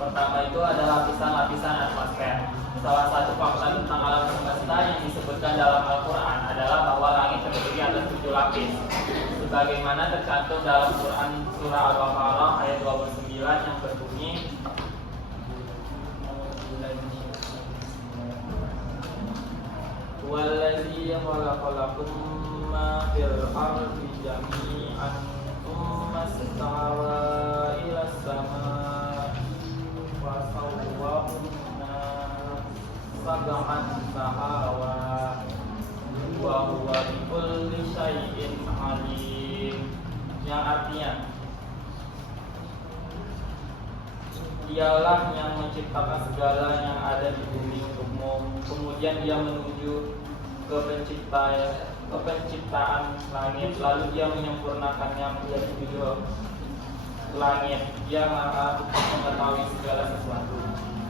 Pertama itu ada lapisan-lapisan atmosfer. Salah satu fakta tentang alam semesta yang disebutkan dalam Al-Quran adalah bahwa langit terdiri atas 7 lapis. Sebagaimana tercantum dalam Quran surah Al-Baqarah ayat 29 yang berbunyi, "Wallazi khalaqalakum ma fil ardi jami'an tsumma istawa ilas samaa'i wa sawwahunna sab'an sahawa wa huwa bikulli syai'in alim." Yang artinya, Dialah yang menciptakan segala yang ada di bumi untukmu. Kemudian Dia menuju ke penciptaan langit, lalu Dia menyempurnakannya menjadi 7 langit. Dia Maha mengetahui segala sesuatu.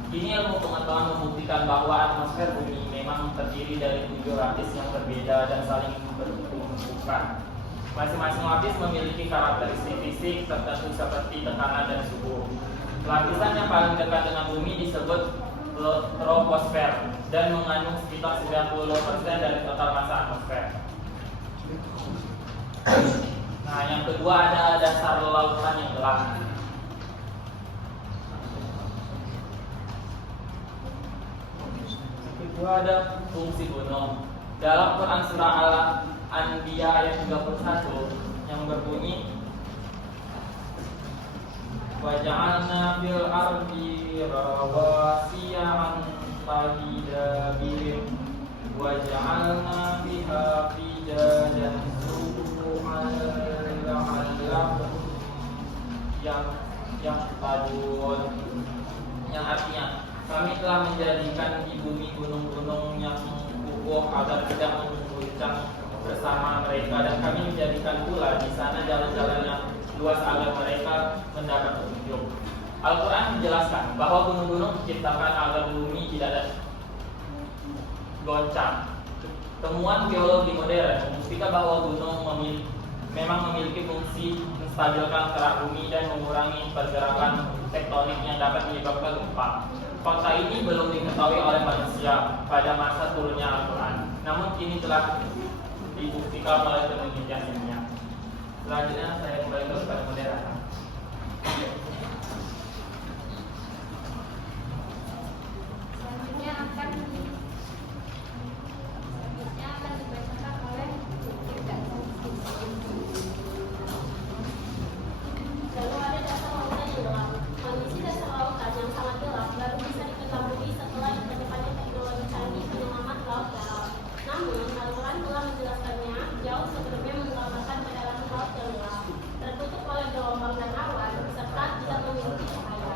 Ini ilmu pengetahuan membuktikan bahwa atmosfer bumi memang terdiri dari 7 lapis yang berbeda dan saling berhubungan. Masing-masing lapis memiliki karakteristik fisik tertentu seperti tekanan dan suhu. Lapisan yang paling dekat dengan bumi disebut troposfer dan mengandung sekitar 90% dari total massa atmosfer. Nah, yang kedua ada dasar lautan yang gelap. Yang kedua ada fungsi gunung. Dalam Quran surah Al-Anbiya ayat 31 yang berbunyi, "Waja'alna fil ardi rawasiya an tahida bihim waja'alna biha fijajan su'an la'allahum yahtadun." Yang artinya, kami telah menjadikan di bumi gunung-gunung yang kukuh agar tidak mengguncang bersama mereka, dan kami menjadikan pula di sana jalan-jalan yang luas agar mereka mendapat petunjuk. Al-Quran menjelaskan bahwa gunung-gunung diciptakan agar bumi tidak goncang. Temuan geologi modern membuktikan bahwa gunung memang memiliki fungsi menstabilkan kerak bumi dan mengurangi pergerakan tektonik yang dapat menyebabkan gempa. Fakta ini belum diketahui oleh manusia pada masa turunnya Al-Quran, namun kini telah dibuktikan oleh penelitian ilmiah. Selanjutnya saya kembali kepada moderator. Selanjutnya akan dibacakan oleh Firdan. Lalu ada dasar lautan yang gelap. Kondisi dasar lautan yang sangat gelap baru bisa diketahui setelah ditemukannya teknologi canggih penyelamat laut dalam. Namun, Al-Quran telah menjelaskannya jauh sebelumnya menggambarkan kedalaman laut yang gelap, tertutup oleh gelombang dan awan, serta tidak memiliki cahaya.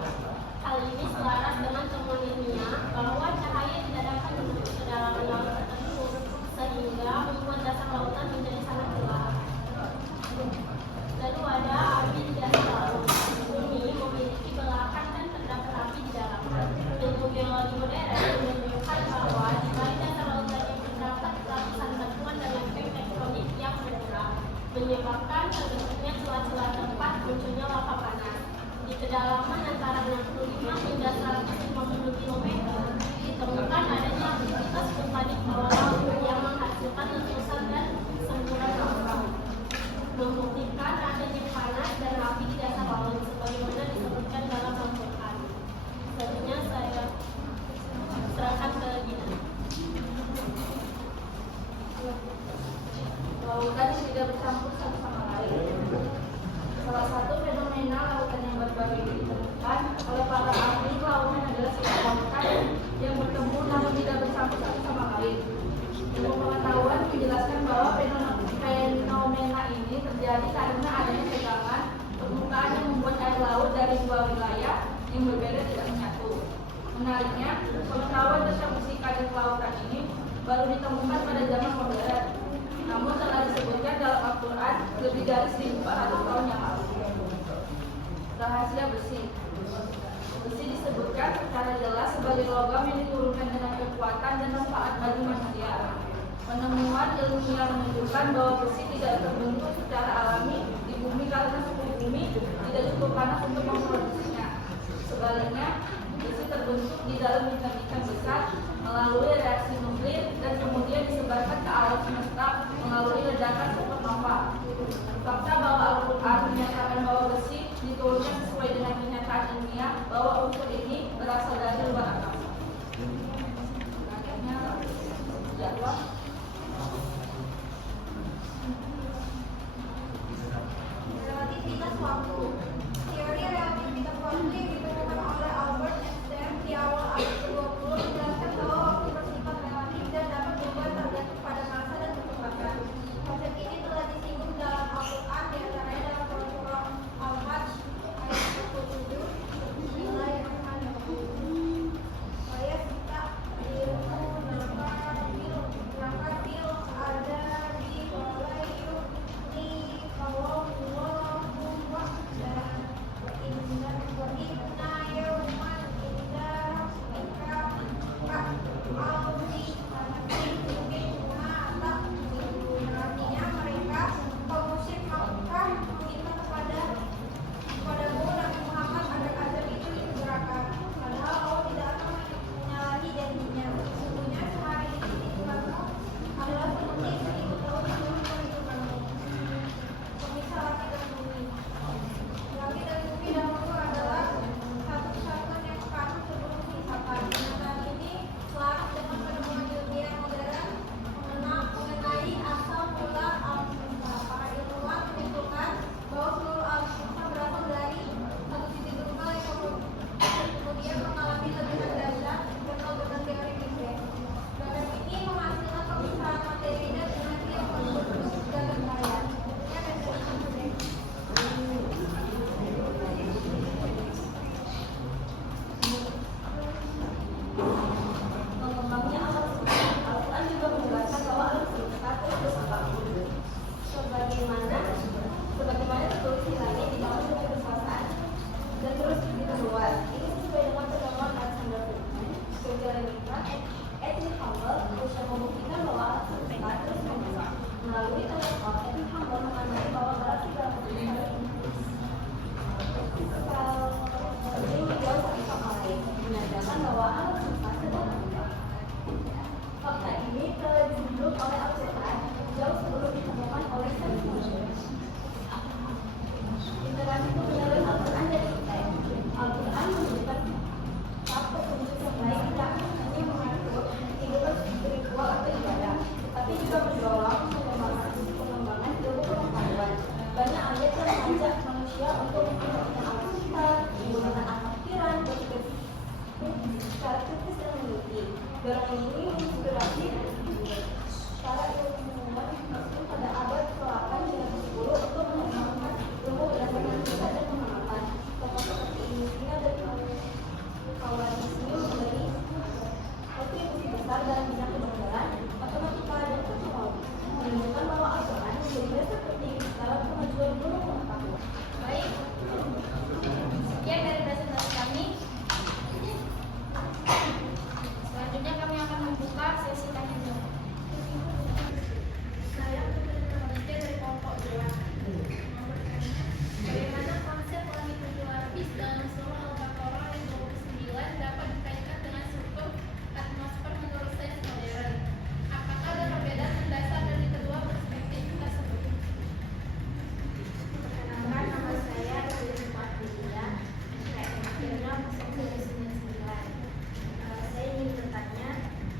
Hal ini selaras dengan temuan ilmiah bahwa cahaya tidak dapat menuju kedalaman laut tertentu, sehingga membuat dasar lautan menjadi sangat gelap. Lalu ada api di dasar laut. Bumi memiliki belahan dan terdapat api di dalamnya. Ilmu geologi modern menunjukkan bahwa di balik dasar lautan yang terdapat lapisan batuan dan lempeng tektonik yang bergerak, menyebabkan terbentuknya celah-celah tempat munculnya lava panas. Di kedalaman antara 65 hingga 150 km ditemukan adanya aktivitas vulkanik bawah laut yang menghasilkan letusan dan semburan lava, membuktikan adanya panas dan api di dasar laut sebagaimana disebutkan dalam Al-Quran. Selanjutnya saya serahkan ke Gina. Lautan yang tidak bercampur satu sama lain. Salah satu fenomena lautan yang berbeda ditemukan oleh para ahli kelautan adalah sebuah lautan yang bertemu namun tidak bercampur satu sama lain. Ilmu pengetahuan menjelaskan bahwa fenomena ini terjadi karena adanya tegangan permukaan yang membuat air laut dari dua wilayah yang berbeda tidak menyatu. Menariknya, pengetahuan tentang fisika dan kelautan ini baru ditemukan pada zaman modern, namun telah disebutkan dalam Al-Quran lebih dari 1400 tahun yang lalu. Rahasia besi. Besi disebutkan secara jelas sebagai logam yang diturunkan dengan kekuatan dan manfaat bagi manusia. Penemuan ilmiah menunjukkan bahwa besi tidak terbentuk secara alami di bumi karena suhu bumi tidak cukup panas untuk memproduksinya. Sebaliknya, terbentuk di dalam bintang-bintang besar melalui reaksi nuklir dan kemudian disebarkan ke alam semesta melalui ledakan supernova. Fakta bahwa Al-Quran menyatakan bahwa besi diturunkan sesuai dengan kenyataan ilmiah bahwa unsur ini berasal dari luar angkasa. Selanjutnya jadwal. Relativitas waktu. Teori relativitas waktu yang ditemukan oleh Albert Einstein di awal abad ke-20 menjelaskan bahwa waktu bersifat relatif dan dapat berubah tergantung pada masa dan kecepatan. Konsep ini telah disinggung dalam Al-Quran, di antaranya dalam surah Al-Hajj ayat 27. Bismillahirrahmanirrahim. Saya kita nafadil ada di walayu di kalau artinya mereka pengusir Makkah meminta kepadamu Nabi Muhammad agar azab itu disegerakan. Padahal Allah tidak akan menyalahi janjinya. Sesungguhnya sehari di sisi Tuhanmu adalah seperti 1000 tahun sebelum perhitunganmu. Pemisah langit dan bumi. Langit dan bumi dahulu adalah satu kesatuan yang sekaku sebelum dihisapkan. Kenyataan ini selaras dengan penemuan ilmiah modern mengenai asal mula alam semesta. Para ilmuwan menyimpulkan bahwa seluruh alam semesta berasal dari satu titik tunggal yang kemudian mengalami ledakan dahsyat berasal dengan teori Big Bang. Ledakan ini menghasilkan pemisahan materi dan energi yang berbentuk jagat raya. Ini ada dari Mengembangnya alam semesta. Al-Quran juga menjelaskan bahwa alam semesta terus berkembang. Sebagaimana tertulis di langit di bawah bumi kekuasaan dan terus begitu luas. Ini sesuai dengan pedoman Alexander Fleming. Sejarah Mikrat, Edwin Hubble berusaha membuktikan bahwa alam semesta terus berkembang. Melalui teleskop, Edwin Hubble mengamati bahwa galaksi galaksi besar ini jauh satu sama lain, menandakan bahwa alam semesta sedang berkembang. Fakta ini telah disebut oleh Al-Quran jauh sebelum ditemukan oleh sains. Interaksi kebenaran Al-Quran dan Islam. Al-Quran menunjukkan satu petunjuk yang baik tidak hanya mengatur kehidupan spiritual atau ibadah, tapi juga mendorong pengembangan ilmu pengetahuan. Banyak ayat yang mengajak manusia untuk memperhatikan alam semesta, menggunakan akal pikiran, berpikir secara kritis dan meneliti. Dorongan ini menginspirasi para ilmuwan Muslim pada abad ke-8 hingga ke-10 untuk mengembangkan ilmu berdasarkan riset dan pengamatan. Tokoh seperti Ibnu Sina dan Al-Khawarizmi memberi kontribusi besar dalam bidang kedokteran, matematika, dan teknologi, menunjukkan bahwa Al-Quran menjadi dasar penting dalam kemajuan ilmu pengetahuan. Baik, sekian dari presentasi kami. Selanjutnya kami akan membuka sesi tanya jawab. Saya penelitian dari kelompok 2. Bagaimana konsep langit berlapis dalam surah Al-Baqarah ayat 29 dapat dikaitkan dengan struktur atmosfer menurut sains modern? Apakah ada perbedaan mendasar dari kedua perspektif tersebut? Perkenalkan, nama saya Rizky Fatihia. Saya akhirnya masuk ke 99. Saya ingin bertanya,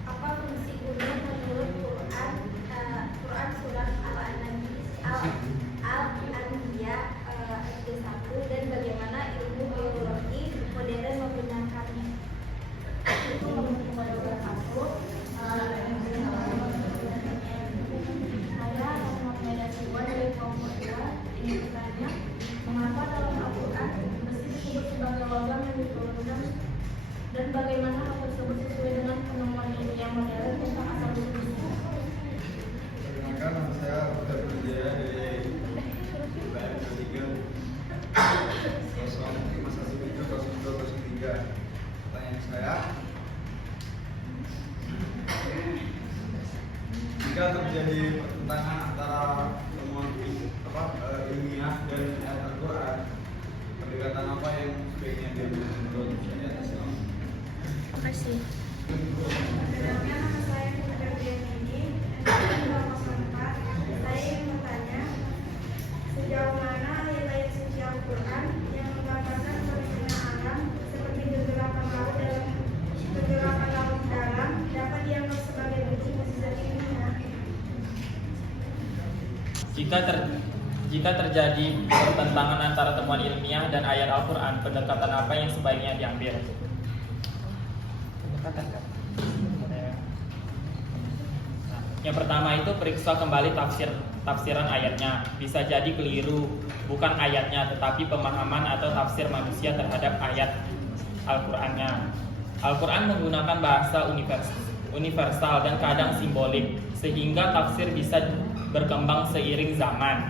apa fungsi gunung menurut Quran surat Al-Anbiya ayat 1 dan bagaimana ilmu biologi modern menggunakannya? Assalamualaikum warahmatullahi wabarakatuh. Saya Muhammad Medasiwa dari kelompok 2 ingin bertanya, mengapa dalam Al-Quran besi disebut sebagai logam yang diturunkan dan bagaimana hal tersebut sesuai dengan penemuan ilmiah modern tentang asal usul besi? Perkenalkan, nama saya Uda Berjaya dari BM 3 Masa Sipil 0203. Pertanyaan saya, jika terjadi pertentangan antara temuan ilmiah dan ayat Al-Quran, pendekatan apa yang sebaiknya diambil menurut syariat Islam? kasih. Sebelumnya nama saya Fitri ini, kelompok 4. Saya ingin bertanya, sejauh mana ayat-ayat suci Al-Quran yang menggambarkan fenomena alam seperti kegelapan laut dalam dapat dianggap sebagai bukti mukjizat ilmiah? Jika terjadi pertentangan antara temuan ilmiah dan ayat Al-Quran, pendekatan apa yang sebaiknya diambil? Yang pertama itu periksa kembali tafsiran ayatnya. Bisa jadi keliru, bukan ayatnya, tetapi pemahaman atau tafsir manusia terhadap ayat Al-Qurannya. Al-Quran menggunakan bahasa universal dan kadang simbolik, sehingga tafsir bisa berkembang seiring zaman.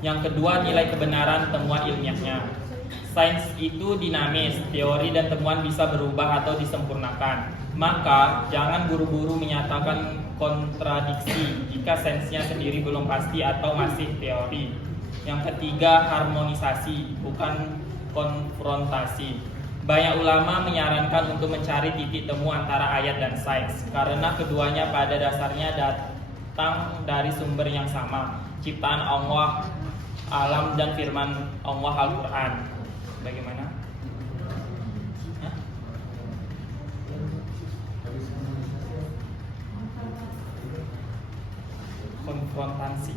Yang kedua, nilai kebenaran temuan ilmiahnya. Sains itu dinamis, teori dan temuan bisa berubah atau disempurnakan. Maka jangan buru-buru menyatakan kontradiksi jika sainsnya sendiri belum pasti atau masih teori. Yang ketiga, harmonisasi, bukan konfrontasi. Banyak ulama menyarankan untuk mencari titik temu antara ayat dan sains, karena keduanya pada dasarnya datang dari sumber yang sama, ciptaan Allah, alam dan firman Allah Al-Quran. Bagaimana? Hah? Konfrontasi.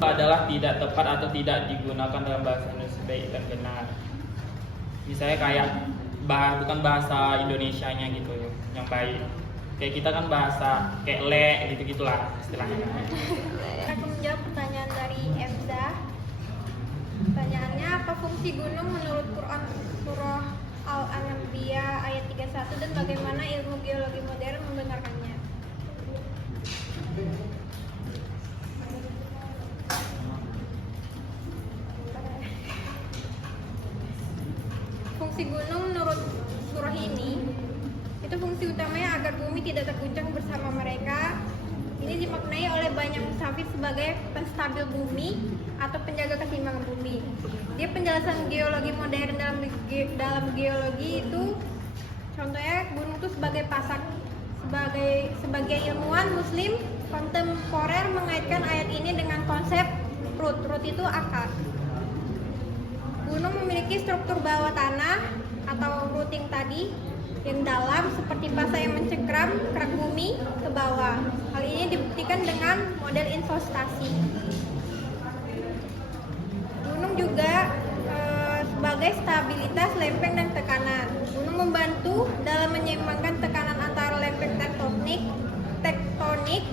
Adalah tidak tepat atau tidak digunakan dalam bahasa Indonesia baik dan benar. Misalnya kayak bukan bahasa Indonesianya gitu yang baik. Kayak kita kan bahasa kayak le gitu-gitulah istilahnya. Aku menjawab pertanyaan dari Ebda. Pertanyaannya, apa fungsi gunung menurut Quran Surah Al-Anbiya ayat 31 dan bagaimana ilmu geologi modern membenarkannya? Fungsi gunung menurut surah ini itu fungsi utamanya agar bumi tidak terguncang bersama mereka. Ini dimaknai oleh banyak musafir sebagai penstabil bumi atau penjaga keseimbangan bumi. Dia penjelasan geologi modern dalam geologi itu contohnya gunung itu sebagai pasak. Sebagai ilmuwan muslim kontemporer mengaitkan ayat ini dengan konsep root. Root itu akar. Gunung memiliki struktur bawah tanah atau rooting tadi yang dalam seperti basa yang mencengkram kerak bumi ke bawah. Hal ini dibuktikan dengan model infostasi. Gunung juga sebagai stabilitas lempeng dan tekanan. Gunung membantu dalam menyeimbangkan tekanan antara lempeng tektonik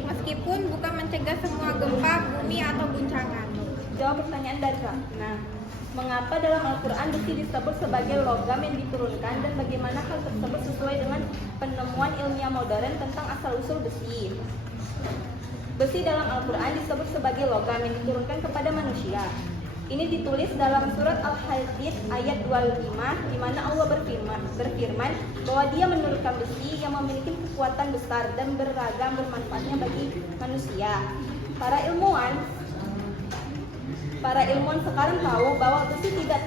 meskipun bukan mencegah semua gempa bumi atau guncangan. Jawab pertanyaan dari Rafna. Mengapa dalam Al-Quran besi disebut sebagai logam yang diturunkan dan bagaimana hal tersebut sesuai dengan penemuan ilmiah modern tentang asal-usul besi? Besi dalam Al-Quran disebut sebagai logam yang diturunkan kepada manusia. Ini ditulis dalam surat Al-Hadid ayat 25 di mana Allah berfirman bahwa Dia menurunkan besi yang memiliki kekuatan besar dan beragam bermanfaatnya bagi manusia. Para ilmuwan sekarang tahu bahwa besi tidak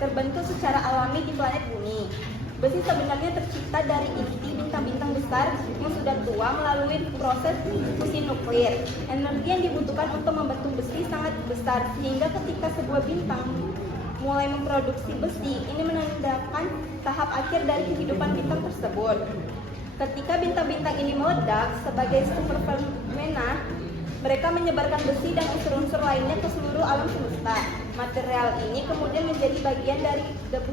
terbentuk secara alami di planet bumi. Besi sebenarnya tercipta dari inti bintang-bintang besar yang sudah tua melalui proses fusi nuklir. Energi yang dibutuhkan untuk membentuk besi sangat besar sehingga ketika sebuah bintang mulai memproduksi besi, ini menandakan tahap akhir dari kehidupan bintang tersebut. Ketika bintang-bintang ini meledak sebagai superfenomena, mereka menyebarkan besi dan unsur-unsur lainnya ke seluruh alam semesta. Material ini kemudian menjadi bagian dari debu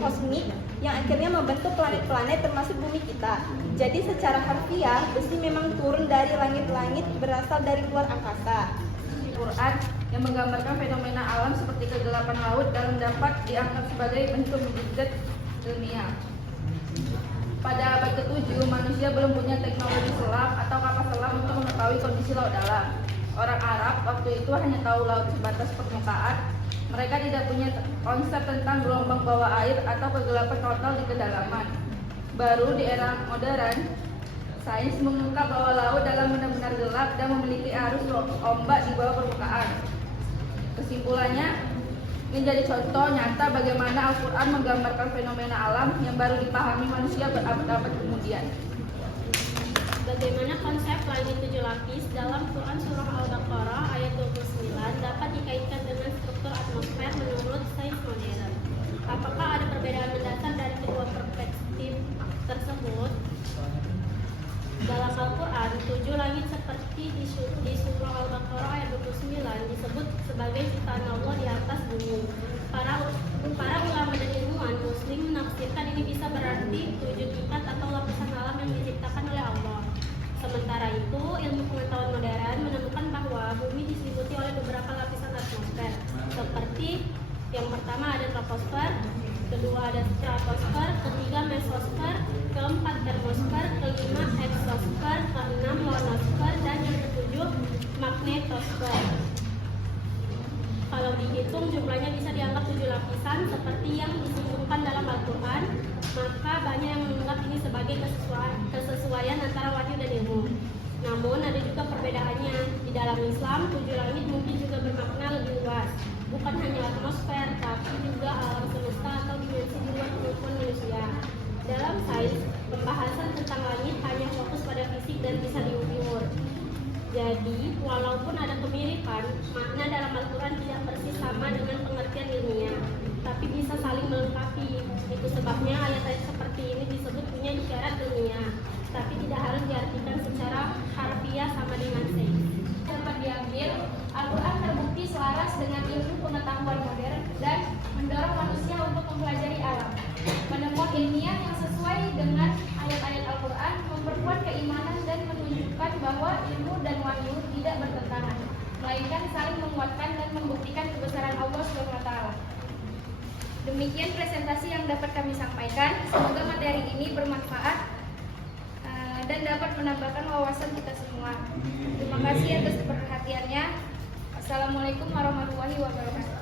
kosmik yang akhirnya membentuk planet-planet termasuk bumi kita. Jadi secara harfiah, besi memang turun dari langit-langit berasal dari luar angkasa. Quran yang menggambarkan fenomena alam seperti kegelapan laut dalam dapat dianggap sebagai bentuk mukjizat ilmiah. Pada abad ke-7, manusia belum punya teknologi selam atau kapal selam untuk mengetahui kondisi laut dalam. Orang Arab waktu itu hanya tahu laut sebatas permukaan Mereka tidak punya konsep tentang gelombang bawah air atau kegelapan total di kedalaman. Baru di era modern, sains mengungkap bahwa laut dalam benar-benar gelap dan memiliki arus ombak di bawah permukaan. Kesimpulannya, menjadi contoh nyata bagaimana Al-Quran menggambarkan fenomena alam yang baru dipahami manusia berabad-abad kemudian. Bagaimana konsep langit 7 lapis dalam Quran Surah Al-Baqarah ayat 29 dapat dikaitkan dengan struktur atmosfer menurut sains modern? Apakah ada perbedaan mendasar dari kedua perspektif tersebut? Dalam Al-Quran, 7 langit seperti di Surah Al-Baqarah ayat 29 disebut sebagai ciptaan Allah di atas bumi. Para ulama dan ilmuwan muslim menafsirkan ini bisa berarti 7 tingkat atau lapisan alam yang diciptakan oleh Allah. Sementara itu, ilmu pengetahuan modern menemukan bahwa bumi diselimuti oleh beberapa lapisan atmosfer, seperti yang pertama ada troposfer, kedua ada stratosfer, ketiga mesosfer, keempat termosfer, kelima eksosfer, keenam ionosfer, dan yang ketujuh magnetosfer. Kalau dihitung jumlahnya bisa dianggap 7 lapisan seperti yang disebutkan dalam Al-Quran, maka banyak yang menganggap ini sebagai kesesuaian antara wahyu dan ilmu. Namun ada juga perbedaannya. Di dalam Islam, 7 langit mungkin juga bermakna lebih luas, bukan hanya atmosfer, tapi juga alam semesta atau dimensi di luar kemampuan manusia. Dalam sains, pembahasan tentang langit hanya fokus pada fisik dan bisa diukur. Jadi, walaupun ada kemiripan, makna dalam Al-Quran tidak persis sama dengan pengertian ilmiah, tapi bisa saling melengkapi. Itu sebabnya ayat-ayat seperti ini disebut punya isyarat ilmiah, tapi tidak harus diartikan secara harfiah sama dengan sains. Dapat diambil, Al-Quran terbukti selaras dengan ilmu pengetahuan modern dan mendorong manusia untuk mempelajari alam. Penemuan ilmiah yang sesuai dengan ayat-ayat Al-Quran memperkuat keimanan dan menunjukkan bahwa ilmu dan wahyu tidak bertentangan, melainkan saling menguatkan dan membuktikan kebesaran Allah SWT. Demikian presentasi yang dapat kami sampaikan. Semoga materi ini bermanfaat dan dapat menambahkan wawasan kita semua. Terima kasih atas perhatiannya. Assalamualaikum warahmatullahi wabarakatuh.